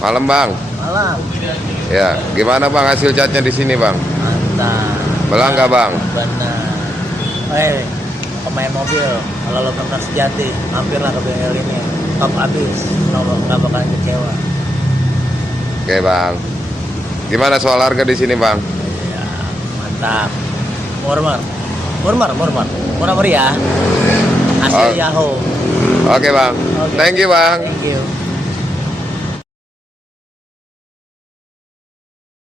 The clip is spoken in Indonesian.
Malam bang. Malam. Ya, gimana bang hasil catnya di sini bang? Mantap. Belang nggak bang? Benar. Pemain mobil, kalau lo pernah sejati, hampirlah ke bengkel ini. Top abis, lo nggak bakalan kecewa. Oke bang. Gimana soal harga di sini bang? Ya, mantap. Murah meriah. Hasil Oh. Yahoo. Oke bang. Oke. Thank you bang. Thank you.